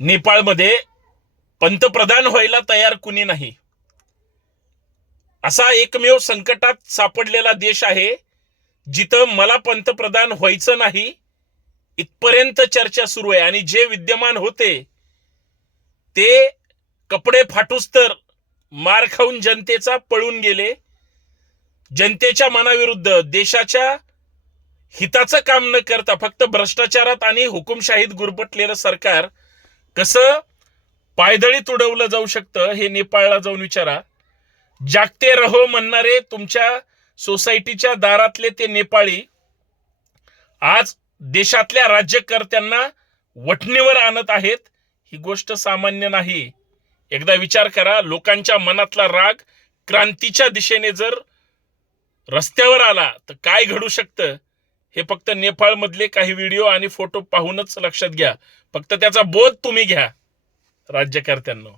नेपाळमध्ये पंतप्रधान व्हायला तयार कुणी नाही, असा एकमेव संकटात सापडलेला देश आहे जिथं मला पंतप्रधान व्हायचं नाही इथपर्यंत चर्चा सुरू आहे. आणि जे विद्यमान होते ते कपडे फाटूस तर मार खाऊन जनतेचा पळून गेले. जनतेच्या मनाविरुद्ध, देशाच्या हिताचं काम न करता फक्त भ्रष्टाचारात आणि हुकुमशाहीत गुरफटलेलं सरकार कसं पायदळीत उडवलं जाऊ शकतं हे नेपाळला जाऊन विचारा. जागते रहो म्हणणारे तुमच्या सोसायटीच्या दारातले ते नेपाळी आज देशातल्या राज्यकर्त्यांना वठणीवर आणत आहेत. ही गोष्ट सामान्य नाही. एकदा विचार करा, लोकांच्या मनातला राग क्रांतीच्या दिशेने जर रस्त्यावर आला तर काय घडू शकतं हे फक्त नेपाळ मधले काही व्हिडिओ आणि फोटो पाहूनच लक्षात घ्या. फक्त त्याचा बोध तुम्ही घ्या राज्यकर्त्यांनो.